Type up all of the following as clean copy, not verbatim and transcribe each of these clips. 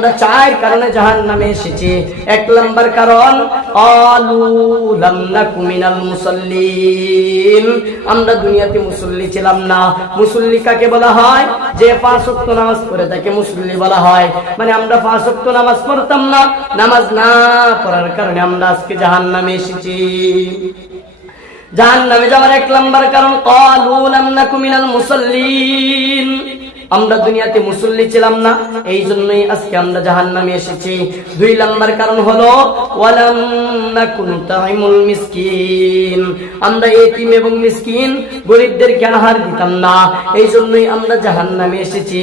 আমরা 4 কারণে জাহান্নামে এসেছি। 1 নাম্বার কারণ ক্বালু লাম নাকু মিনাল মুসাল্লিন, আমরা দুনিয়াতে মুসল্লি ছিলাম না। মুসল্লি কাকে বলা হয়? যে 5 ওয়াক্ত নামাজ পড়ে তাকে মুসল্লি বলা হয়। মানে আমরা 5 ওয়াক্ত নামাজ পড়তাম না, নামাজ না পড়ার কারণে আমরা আজকে জাহান্নামে এসেছি। জাহান্নামে যাওয়ার 1 নাম্বার কারণ ক্বালু লাম নাকু মিনাল মুসাল্লিন, আমরা দুনিয়াতে মুসল্লি ছিলাম না, এই জন্যই আজকে আমরা জাহান্নামে এসেছি। 2 নাম্বার কারণ হলো ওয়ালাম নাকু নুতাইমুল মিসকিন, আমরা এতিম এবং মিসকিন গরিবদেরকে আহার দিতাম না, এই জন্যই আমরা জাহান্নামে এসেছি।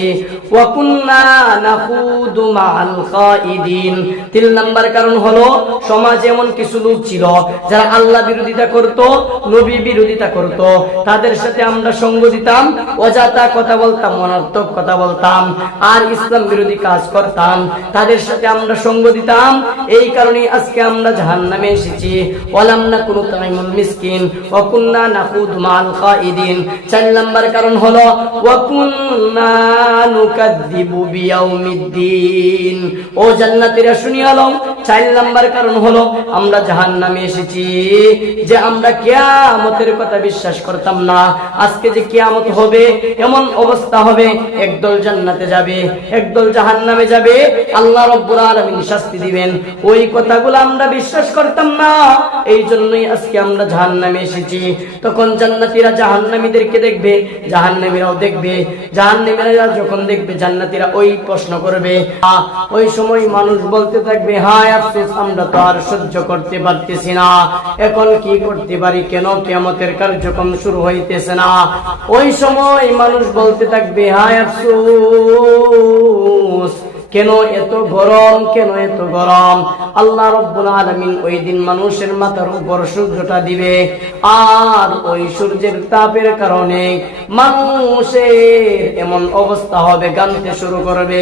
ওয়া কুন্না নাখুদু মাআল খাইদিন, 3 নাম্বার কারণ হলো সমাজে এমন কিছু লোক ছিল যারা আল্লাহ বিরোধিতা করত, নবী বিরোধিতা করত, তাদের সাথে আমরা সঙ্গ দিতাম, অযথা কথা বলতাম, অনর্থক কথা বলতাম, আর ইসলাম বিরোধী কাজ করতাম, তাদের সাথে আমরা সঙ্গ দিতাম, এই কারণে আজকে আমরা জাহান্নামে এসেছি। ওয়ালাম নাকু নুতাইমুল মিসকিন ওয়া কুন্না নাখুদু মাআল খাইদিন। 4 নাম্বার কারণ হলো ওয়া কুন্না নুকাযযিবু বিয়াউমিদ্দিন। ও জান্নাতীরা শুনিয়া লও, 4 নাম্বার কারণ হলো আমরা জাহান্নামে এসেছি যে আমরা কিয়ামতের কথা বিশ্বাস করতাম না। আজকে যে কিয়ামত হবে, এমন অবস্থা হবে, একদল জান্নাতে যাবে, একদল জাহান্নামে যাবে, আল্লাহ রাব্বুল আলামিন শাস্তি দিবেন, ওই কথাগুলো আমরা বিশ্বাস করতাম না, এই জন্যই আজকে আমরা জাহান্নামে এসেছি। তখন জান্নাতীরা জাহান্নামীদেরকে দেখবে, জাহান্নামীরাও দেখবে, জাহান্নামীরা যখন দেখবে জান্নাতীরা ওই প্রশ্ন করবে, ওই সময় মানুষ বলতে থাকবে হায় আফসোস, আমরা তো আর সহ্য করতে পারতেছি না, এখন কি করতে পারি, কেন কিয়ামতের কার্যক্রম শুরু হইতেছে না। ওই সময় মানুষ বলতে থাকবে হায় আফসোস, কেন এত গরম, কেন এত গরম। আল্লাহ রাব্বুল আলামিন ওই দিন মানুষের মাথার উপর সূর্যটা দিবে, আর ওই সূর্যের তাপের কারণে মানুষের এমন অবস্থা হবে, গানতে শুরু করবে,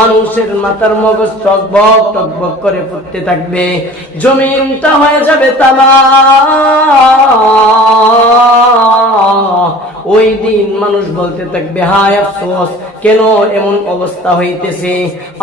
মানুষের মাথার মগজ টকবক টকবক করে ফুটতে থাকবে, জমিনটা হয়ে যাবে তামা। ওই দিন মানুষ বলতে থাকবে হায় আফসোস, কেন এমন অবস্থা হইতেছে।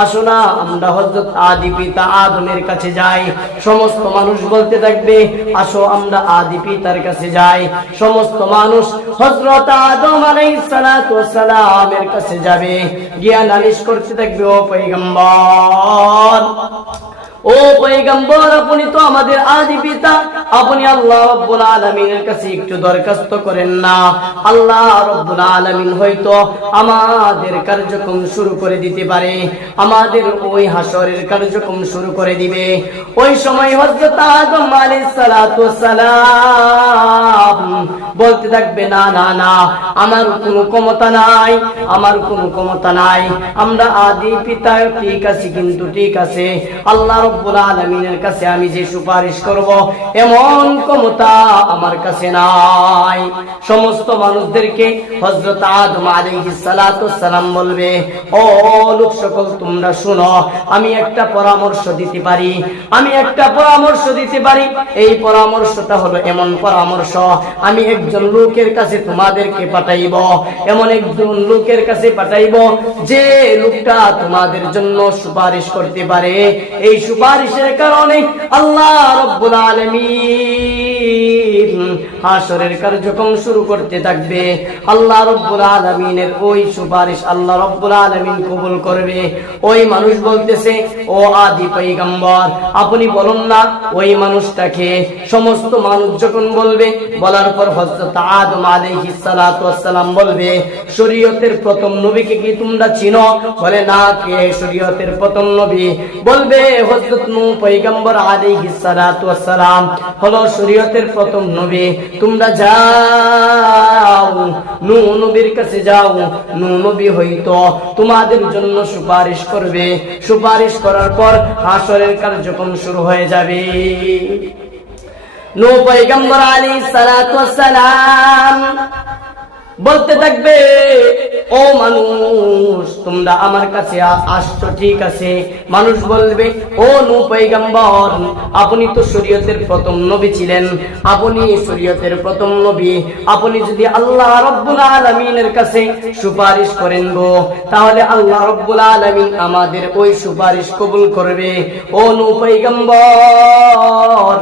আসো না আমরা হযরত আদি পিতা আদমের কাছে যাই। সমস্ত মানুষ বলতে থাকবে আসো আমরা আদি পিতার কাছে যাই। সমস্ত মানুষ হযরত আদম আলাইহিস সালাতু ওয়াস সালামের কাছে যাবে, গিয়া নালিশ করতে থাকবে ও পয়গম্বর, ও পয়গম্বর, আপনি তো আমাদের আদি পিতা, আপনি আল্লাহ রাব্বুল আলামিনের কাছে একটু দরখাস্ত করেন না, আল্লাহ রাব্বুল আলামিন হয়তো আমাদের কার্যক্রম শুরু করে দিতে পারে, আমাদের ওই হাসরের কার্যক্রম শুরু করে দিবে। ওই সময় হযরত আদম আলাইহিস সালাতু ওয়াস সালাম বলতে থাকবে না না না, আমার কোনো ক্ষমতা নাই, আমার কোনো ক্ষমতা নাই, আমরা আদি পিতা ঠিক আছে, কিন্তু ঠিক আছে আল্লাহ রাব্বুল আলামিনের কাছে আমি যে সুপারিশ করব এমন ক্ষমতা আমার কাছে নাই। সমস্ত মানুষদেরকে হযরত আদম আলাইহিস সালাতু ওয়াস সালাম বলবে ও লোক সকল তোমরা শুনো, আমি একটা পরামর্শ দিতে পারি, আমি একটা পরামর্শ দিতে পারি। এই পরামর্শটা হলো এমন পরামর্শ, আমি একজন লোকের কাছে তোমাদেরকে পাঠাইব, এমন একজন লোকের কাছে পাঠাইব যে লোকটা তোমাদের জন্য সুপারিশ করতে পারে। এই সুপারিশের কারণে আল্লাহ রাব্বুল আলামিন হাসরের কার্যক্রম শুরু করতে থাকবে। আল্লাহ রাব্বুল আলামিনের ওই সুপারিশ আল্লাহ রাব্বুল আলামিন কবুল করবে। ওই মানুষ বলতেছে ও আদি পয়গম্বর, আপনি বলুন না ওই মানুষটাকে। সমস্ত মানুষ যখন বলবে, বলার পর হযরত আদম আলাইহিস সালাতু ওয়াস সালাম বলবে শরীয়তের প্রথম নবীকে কি তোমরা চিনো? বলে না, কে শরীয়তের প্রথম নবী? বলবে হযরত নূহ পয়গম্বর আলাইহিস সালাতু ওয়াস সালাম হলো শরীয়তের প্রথম নবী। তোমরা যাও নূহ নবীর কাছে যাও, নূহ নবী হয়তো তোমাদের জন্য সুপারিশ করবে। সুপারিশ করার পর হাসরের কার্যক্রম শুরু হয়ে যাবে। নূহ পয়গম্বর আলাইহিস সালাতু ওয়াস সালাম বলতে থাকবে, ও মানুষ তোমরা আমার কাছে আসছো ঠিক আছে। মানুষ বলবে, ও নূহ পয়গম্বর, আপনি তো শরীয়তের প্রথম নবী ছিলেন, আপনি শরীয়তের প্রথম নবী, আপনি যদি আল্লাহ রাব্বুল আলামিনের কাছে সুপারিশ করেন গো, তাহলে আল্লাহ রাব্বুল আলামিন আমাদের ওই সুপারিশ কবুল করবে। ও নূহ পয়গম্বর,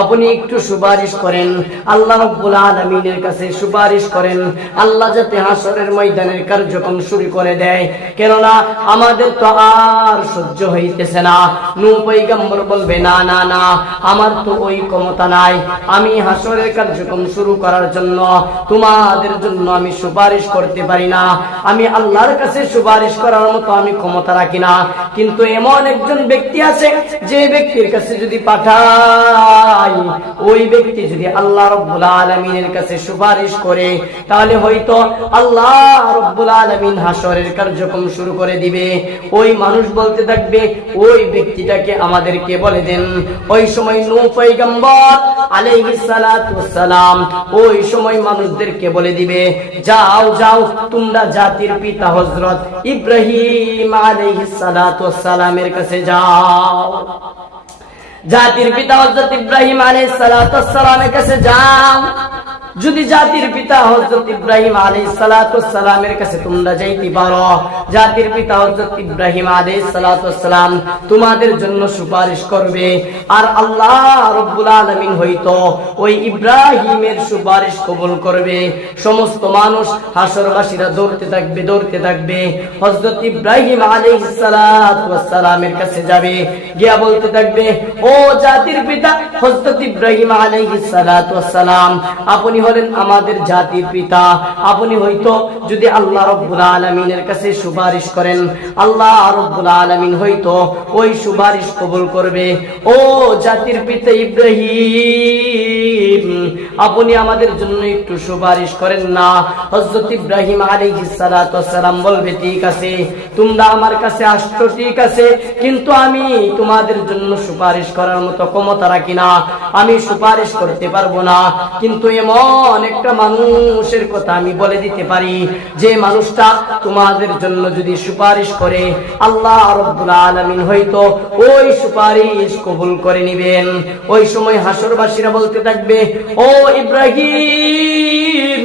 আপনি একটু সুপারিশ করেন, আল্লাহ রাব্বুল আলামিনের কাছে সুপারিশ করেন, আল্লাহ যাতে হাসরের ময়দানের কার্যক্রম শুরু করে দেয়, কেননা আমাদের তো আর সহ্য হইতেছে না। নূহ পয়গম্বর বলবে, না না না, আমার তো ওই ক্ষমতা নাই, আমি হাসরের কার্যক্রম শুরু করার জন্য তোমাদের জন্য আমি সুপারিশ করতে পারি না, আমি আল্লাহর কাছে সুপারিশ করার মতো আমি ক্ষমতা রাখি না। কিন্তু এমন একজন ব্যক্তি আছে, যে ব্যক্তির কাছে যদি পাঠাই, ওই ব্যক্তি যদি আল্লাহ রাব্বুল আলামিনের কাছে সুপারিশ করে, তাহলে হয়তো আল্লাহ রাব্বুল আলামিন হাসরের কার্যক্রম শুরু করে দিবে। ওই মানুষ বলতে থাকবে, ওই ব্যক্তিটাকে আমাদেরকে বলে দেন। ওই সময় নূহ পয়গম্বর আলাইহিস সালাতু ওয়াস সালাম ওই সময় মানুষদেরকে বলে দিবে, যাও যাও, তোমরা জাতির পিতা হযরত ইব্রাহিম আলাইহিস সালাতু ওয়াস সালামের কাছে যাও, জাতির পিতা হযরত ইব্রাহিম আলাইহিস সালাতু ওয়াস সালামের কাছে যাও। যদি জাতির পিতা হযরত ইব্রাহিম আলাইহিস সালাতু ওয়াস সালামের কাছে তোমরা যাইতে পারো, জাতির পিতা হযরত ইব্রাহিম আলাইহিস সালাতু ওয়াস সালাম তোমাদের জন্য সুপারিশ করবে, আর আল্লাহ রাব্বুল আলামিন হয়তো ওই ইব্রাহিমের সুপারিশ কবুল করবে। সমস্ত মানুষ হাসরবাসীরা দৌড়তে থাকবে, দৌড়তে থাকবে, হযরত ইব্রাহিম আলাইহিস সালাতু ওয়াস সালামের কাছে যাবে, গিয়া বলতে থাকবে, ও জাতির পিতা হযরত ইব্রাহিম আলাইহিস সালাতু ওয়াস সালাম, আপনি হলেন আমাদের জাতির পিতা, আপনি হয়তো যদি আল্লাহ রাব্বুল আলামিনের কাছে সুপারিশ করেন, আল্লাহ রাব্বুল আলামিন হয়তো ওই সুপারিশ কবুল করবে। ও জাতির পিতা ইব্রাহিম, আপনি আমাদের জন্য একটু সুপারিশ করেন না। হযরত ইব্রাহিম আলাইহিস সালাতু ওয়াস সালাম বলবে, ঠিক আছে, তোমরা আমার কাছে আসছো ঠিক আছে, কিন্তু আমি তোমাদের জন্য সুপারিশ করার মতো ক্ষমতা রাখি না, আমি সুপারিশ করতে পারবো না। কিন্তু এমন একটা মানুষের কথা আমি বলে দিতে পারি, যে মানুষটা তোমাদের জন্য যদি সুপারিশ করে, আল্লাহ রাব্বুল আলামিন হয়তো ওই সুপারিশ কবুল করে নেবেন। ওই সময় হাসরবাসীরা বলতে থাকবে, ও ইব্রাহিম,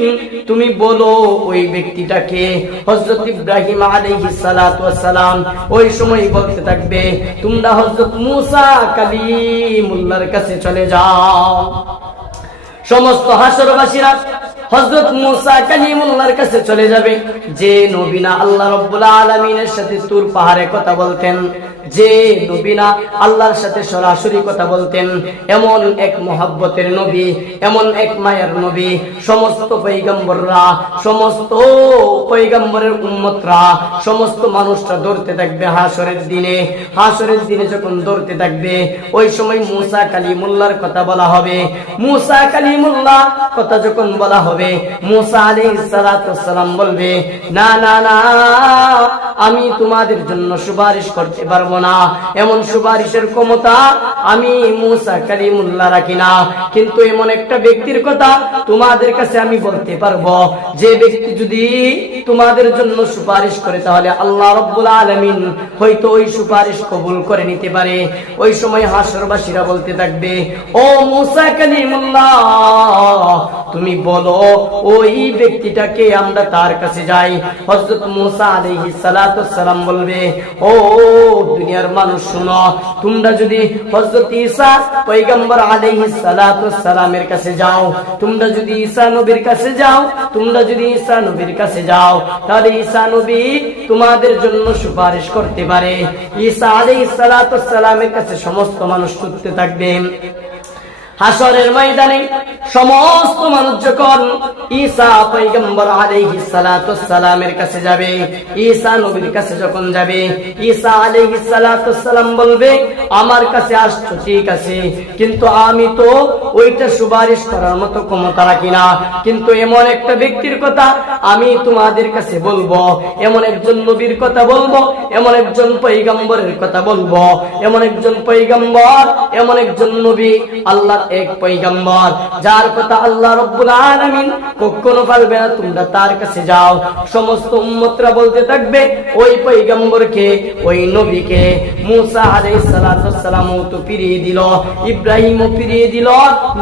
তুমি বলো ওই ব্যক্তিটাকে। হযরত ইব্রাহিম আলাইহিস সালাতু ওয়াস সালাম ওই সময় বলতে থাকবে, তোমরা হযরত মূসা কালিমুল্লাহর কাছে চলে যাও। সমস্ত হাসরবাসীরা হযরত মূসা কালিমুল্লাহর কাছে চলে যাবে, যে নবীনা আল্লাহ রাব্বুল আলামিনের সাথে তুর পাহাড়ে কথা বলতেন, যে নবীনা আল্লাহর সাথে সরাসরি কথা বলতেন, এমন এক মহব্বতের নবী, এমন এক মায়ের নবী। সমস্ত পয়গম্বররা, সমস্ত পয়গম্বরের উম্মতরা, সমস্ত মানুষরা দৌড়তে থাকবে হাসরের দিনে। হাসরের দিনে যখন দৌড়তে থাকবে, ওই সময় মূসা কালিমুল্লাহর কথা বলা হবে। মূসা কালিমুল্লাহ কথা যখন বলা হবে, মূসা আলাইহিস সালাতু ওয়াস সালাম বলবে, না না না, আমি তোমাদের জন্য সুপারিশ করতে পারবো না, এমন সুপারিশের ক্ষমতা আমি মূসা কালিমুল্লাহ রাখি না। কিন্তু এমন একটা ব্যক্তির কথা তোমাদের কাছে আমি বলতে পারবো, যে ব্যক্তি যদি তোমাদের জন্য সুপারিশ করে, তাহলে আল্লাহ রাব্বুল আলামিন হয়তো ওই সুপারিশ কবুল করে নিতে পারে। ওই সময় হাসরবাসীরা বলতে থাকবে, ও মূসা কালিমুল্লাহ, তুমি বলো ওই ব্যক্তিটাকে, আমরা তার কাছে যাই। হযরত মূসা আলাইহিস সালাতু ওয়াস সালাম বলবে, ও দুনিয়ার মানুষ শুনো, তোমরা যদি হযরত ঈসা পয়গম্বর আলাইহিস সালাতু ওয়াস সালামের কাছে যাও, তোমরা যদি ঈসা নবীর কাছে যাও, তোমরা যদি ঈসা নবীর কাছে যাও, তাহলে ঈসা নবী তোমাদের জন্য সুপারিশ করতে পারে। ঈসা আলাইহিস সালাতু ওয়াস সালামের কাছে সমস্ত মানুষ ছুটতে থাকবে। হাসরের ময়দানে সমস্ত মানুষ যখন ঈসা পয়গম্বর আলাইহিস সালাতু ওয়াস সালামের কাছে যাবে, ঈসা নবীর কাছে যখন যাবে, ঈসা আলাইহিস সালাতু ওয়াস সালাম বলবে, আমার কাছে আসছো ঠিক আছে, কিন্তু আমি তো ওইটা সুপারিশ করার মতো ক্ষমতা রাখি না। কিন্তু এমন একটা ব্যক্তির কথা আমি তোমাদের কাছে বলবো, এমন একজন নবীর কথা বলবো, এমন একজন পয়গম্বরের কথা বলবো, এমন একজন পয়গম্বর, এমন একজন নবী, আল্লাহর এক পয়গম্বর, যার কথা আল্লাহ রাব্বুল আলামিন কখনো পারবে না, তোমরা তার কাছে যাও। সমস্ত উম্মতরা বলতে থাকবে ওই পয়গম্বরকে, ওই নবীকে। মুসা আলাইহিস সালাতু ওয়াস সালামও তো ফিরিয়ে দিল, ইব্রাহিমও ফিরিয়ে দিল,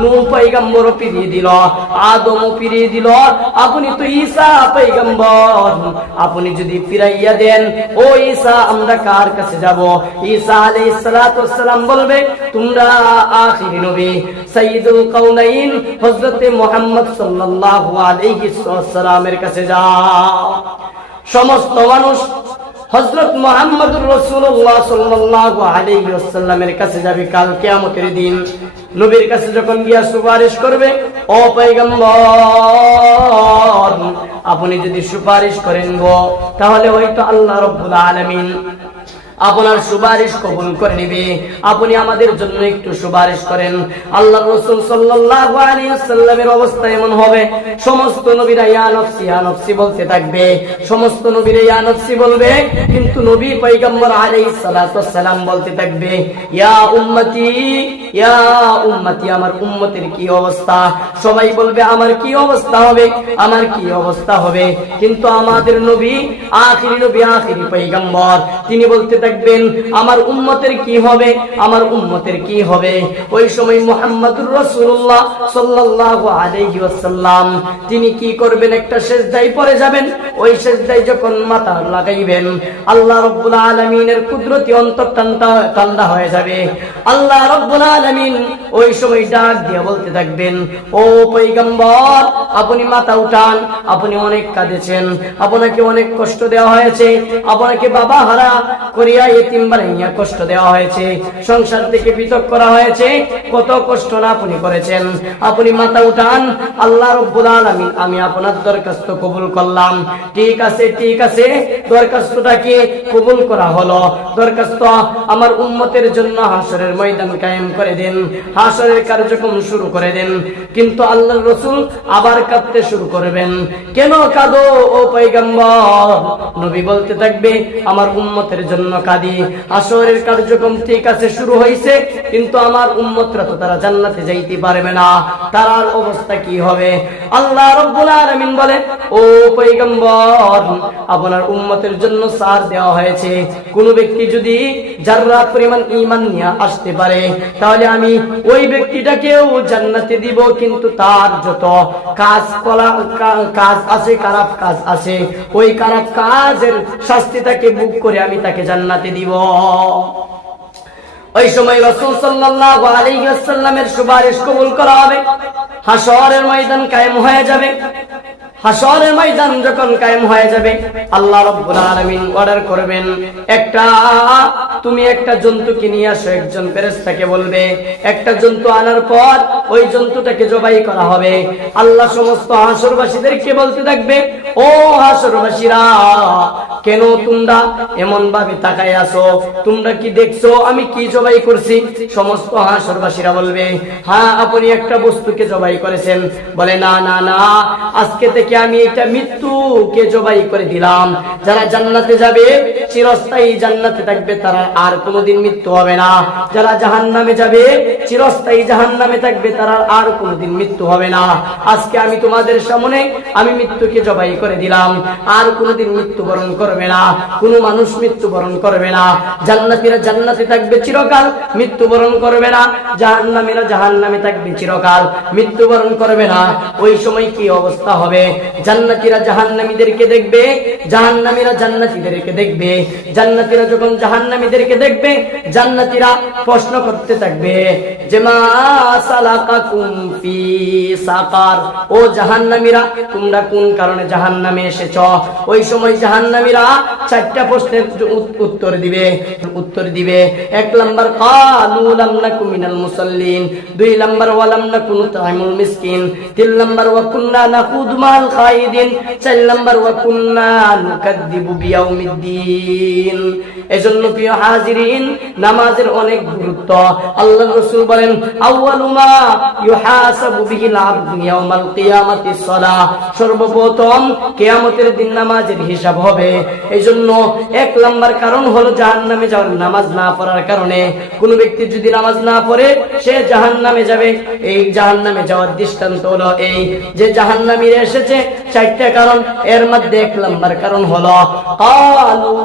নূহ পয়গম্বরও ফিরিয়ে দিল, আদমও ফিরিয়ে দিল। আপনি তো ঈসা পয়গম্বর, আপনি যদি ফিরাইয়া দেন, ও ঈসা আমরা কার কাছে যাব? ঈসা আলাইহিস সালাতু ওয়াস সালাম বলবে তোমরা আখিরি নবী সাইয়্যিদুল কাউনাইন হযরত মুহাম্মদ সাল্লাল্লাহু আলাইহি ওয়াসাল্লামের কাছে যাও। সমস্ত মানুষ হযরত মুহাম্মদুর রাসূলুল্লাহ সাল্লাল্লাহু আলাইহি ওয়াসাল্লামের কাছে যাবে কাল কিয়ামতের দিন। নবীর কাছে যখন গিয়া সুপারিশ করবে, ও পয়গম্বর আপনি যদি সুপারিশ করেন গো, তাহলে হয়তো আল্লাহ রাব্বুল আলামিন আপনার সুপারিশ কবুল করে নিবে। আপনি আমাদের জন্য একটু সুপারিশ করেন। আল্লাহর রাসূল সাল্লাল্লাহু আলাইহি ওয়াসাল্লামের অবস্থা এমন হবে, সমস্ত নবীরা ইয়া নফসি ইয়া নফসি বলতে থাকবে, সমস্ত নবীরা ইয়া নফসি বলবে, কিন্তু নবী পয়গম্বর আলাইহিস সালাতু ওয়াস সালাম বলতে থাকবে ইয়া উম্মতি ইয়া উম্মতি, আমার উম্মতের কি অবস্থা? সবাই বলবে আমার কি অবস্থা হবে, আমার কি অবস্থা হবে। কিন্তু আমাদের নবী আখিরি নবী, আখিরি পয়গম্বর, তিনি বলতে থাকবেন আমার উম্মতের কি হবে, আমার উম্মতের কি হবে। ওই সময় মুহাম্মদুর রাসূলুল্লাহ সাল্লাল্লাহু আলাইহি ওয়াসাল্লাম তিনি কি করবেন? একটা সিজদায় পড়ে যাবেন। ওই সিজদায় যখন মাথা লাগাইবেন, আল্লাহ রাব্বুল আলামিনের কুদরতি অন্তর ঠান্ডা হয়ে যাবে। আল্লাহ রাব্বুল আলামিন ওই সময় ডাক দিয়ে বলতে থাকবেন ও পয়গম্বর আপনি মাথা উঠান, আপনি অনেক কাঁদেছেন, আপনাকে অনেক কষ্ট দেওয়া হয়েছে, আপনাকে বাবা হারা করিয়া ইতিম বানাইয়া কষ্ট দেওয়া হয়েছে, সংসার থেকে পৃথক করা হয়েছে, কত কষ্ট না আপনি করেছেন। আপনি মাথা উঠান, আল্লাহ রাব্বুল আলামিন আমি আপনার দরখাস্ত কবুল করলাম। ঠিক আছে, ঠিক আছে, দরখাস্তটাকে কবুল করা হলো। দরখাস্ত আমার উম্মতের জন্য হাসরের ময়দান কায়েম করে দেন, হাসরের কার্যক্রম শুরু করে দেন। কিন্তু আল্লাহর রাসূল আবার কাঁদতে শুরু করবেন। কেন কাঁদো ও পয়গম্বর? নবী বলতে থাকবে আমার উম্মতের জন্য কাঁদি। হাসরের কার্যক্রম ঠিক আছে শুরু হয়েছে, কিন্তু আমার উম্মতরা তো তারা জান্নাতে যাইতে পারবে না, তার অবস্থা কি হবে? আল্লাহ রাব্বুল আলামিন বলে ও পয়গম্বর আপনার উম্মতের জন্য সার দেওয়া হয়েছে। কোন ব্যক্তি যদি যাররা পরিমাণ ঈমান নিয়ে আসতে পারে, তাহলে আমি ওই ব্যক্তিটাকেও জান্নাতে দিব, কিন্তু তার যত কাজ আছে, খারাপ কাজ আছে, ওই খারাপ কাজের শাস্তি তাকে ভোগ করে আমি তাকে জান্নাতে দিব। ওই সময় রাসূল সাল্লাল্লাহু আলাইহি ওয়াসাল্লামের সুপারিশ কবুল করা হবে, হাসরের ময়দান কায়েম হয়ে যাবে। হাসরের ময়দান যখন কায়েম হয়ে যাবে, আল্লাহ রাব্বুল আলামিন অর্ডার করবেন তুমি একটা জন্তুকে নিয়ে আসো। একজন ফেরেশতাকে বলবে একটা জন্তু আনার পর ওই জন্তুটাকে জবাই করা হবে। আল্লাহ সমস্ত হাসরবাসীদেরকে বলতে থাকবে ও হাসরবাসীরা কেন তোমরা এমন ভাবে তাকায় আছো? তোমরা কি দেখছো আমি কি জবাই করছি? সমস্ত হাসরবাসীরা বলবে হ্যাঁ আপনি একটা বস্তুকে জবাই করেছেন। বলে না না না, আজকে থেকে আমি এটা মৃত্যুকে জবাই করে দিলাম। যারা জান্নাতে যাবে চিরস্থায়ী জান্নাতে থাকবে, তারা আর কোনোদিন মৃত্যু হবে না। যারা জাহান্নামে যাবে চিরস্থায়ী জাহান্নামে থাকবে, তারা আর কোনোদিন মৃত্যু হবে না। আজকে আমি তোমাদের সামনে আমি মৃত্যুকে জবাই করে দিলাম, আর কোনোদিন মৃত্যুবরণ করবে না, কোনো মানুষ মৃত্যুবরণ করবে না। জান্নাতীরা জান্নাতে থাকবে চিরকাল, মৃত্যুবরণ করবে না। জাহান্নামীরা জাহান্নামে থাকবে চিরকাল, মৃত্যুবরণ করবে না। ওই সময় কি অবস্থা হবে? জান্নাতীরা জাহান্নামীদেরকে দেখবে, জাহান্নামীরা জান্নাতীদেরকে দেখবে। জান্নাতীরা যখন জাহান্নামীদেরকে দেখবে, জান্নাতীরা প্রশ্ন করতে থাকবে যে মা সালাকাকুম ফি সাকার, ও জাহান্নামীরা তোমরা কোন কারণে জাহান্নামে এসেছো? ওই সময় জাহান্নামীরা চারটা প্রশ্নের উত্তর দিবে। এক নাম্বার ক্বালু লাম নাকু মিনাল মুসাল্লিন, দুই নাম্বার ওয়া লাম নাকু নুত'ইমুল মিসকিন, তিন নাম্বার ওয়া কুননা নাখুদু মাল খাইদিন। 4 নাম্বার ওয়া কুন্না নুকাদ্দিবু বিয়াউমিদ্দিন। এজন্য প্রিয় হাজিরিন, নামাজের অনেক গুরুত্ব। আল্লাহর রাসূল বলেন, আউয়ালু মা ইউহাসাবু বিহিল আবদু ইয়াউমাল কিয়ামাতিস সালাহ। সর্বপ্রথম কিয়ামতের দিন নামাজের হিসাব হবে। এইজন্য 1 নাম্বার কারণ হলো জাহান্নামে যাওয়ার, নামাজ না পড়ার কারণে। কোন ব্যক্তি যদি নামাজ না পড়ে সে জাহান্নামে যাবে। এই জাহান্নামে যাওয়ার দৃষ্টান্ত হলো এই যে জাহান্নামীরা এসেছে 4টা কারণ, এর মধ্যে 1 নাম্বার কারণ হলো ক্বালু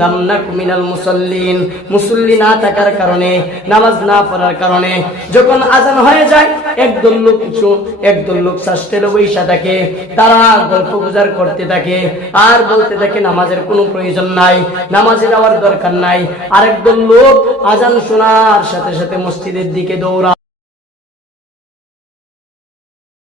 লাম নাকু মিনাল মুসাল্লিন। মুসল্লি না থাকার কারণে, নামাজ না পড়ার কারণে। যখন আজান হয়ে যায় একদল লোক শাস্ত্রের বৈশা থাকে, তারা গল্প গুজার করতে থাকে আর বলতে থাকে নামাজের কোনো প্রয়োজন নাই, নামাজে যাওয়ার দরকার নাই। আরেকদল লোক আজান শোনার সাথে সাথে মসজিদের দিকে দৌড়ায়।